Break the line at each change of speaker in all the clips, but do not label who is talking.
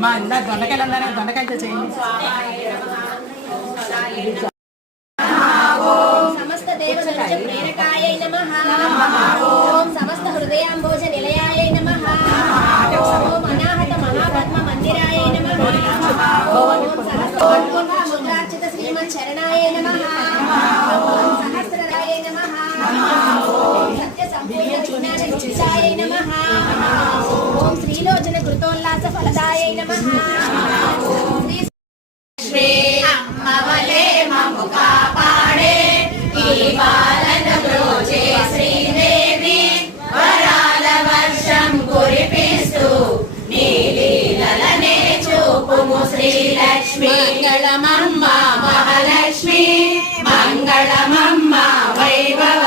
మా ఇందాక దొండకాయలు అన్నారా దొండకాయలతో చేయండి
సమస్త దేవదర్శ ప్రేరకాయ నమః ఓం సమస్త హృదయాంబోజ నిలయాయ నమః ఓం అనాహత మహాపద్మ మందిరాయ నమః ఓం ముద్రార్చిత శరణాయ నమః. నమః. ఓం శ్రీలోచన కృతోల్లాస ఫలదాయ నమః.
మంగళమమ్మ మహాలక్ష్మి. మంగళమమ్మ వైభవలక్ష్మి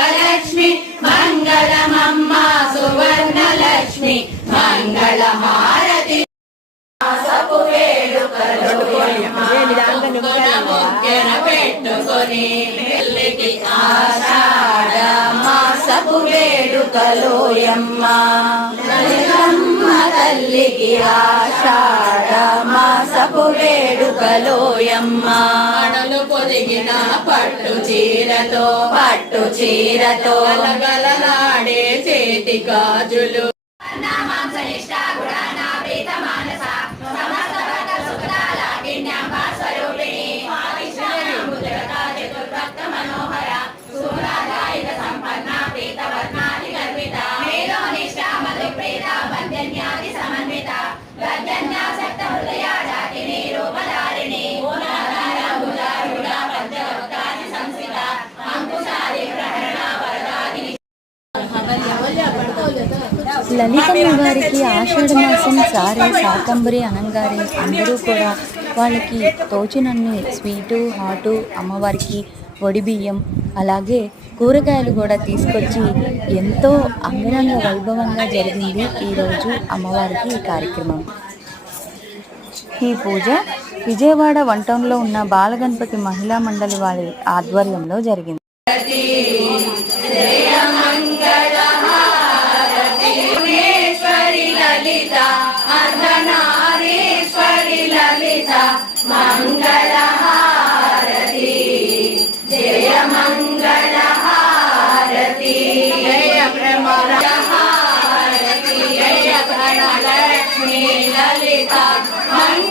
మాసపు వేడుకలు ముగ్గున పెట్టుకొని పెళ్ళికి ఆషాఢ మాసపు వేడుకలు యమ్మ. లలితమ్మ తల్లికి ఆషాఢ మాసపు వేడుకలు యమ్మ. అడలు పొదిగిన పట్టు చీరతో పట్టు చీరతో గలగలలాడే చేతి గాజులు. అన్నా మాంసనిష్ట గుణానా మానసా.
లలితమ్మ గారికి ఆషాఢ మాసం సారే శాకంబరి అనంగారి అందరూ కూడా వాళ్ళకి తోచినన్ని స్వీటు హాటు అమ్మవారికి వడి బియ్యం అలాగే కూరగాయలు కూడా తీసుకొచ్చి ఎంతో అంగరంగ వైభవంగా జరిగింది ఈరోజు అమ్మవారికి ఈ కార్యక్రమం. ఈ పూజ విజయవాడ వన్ టౌన్లో ఉన్న బాలగణపతి మహిళా మండలి వారి ఆధ్వర్యంలో జరిగింది.
Lalita, Mangala Harati, Jaya Mangala Harati, Jaya Pramala Harati, Jaya Pranala, Lalita,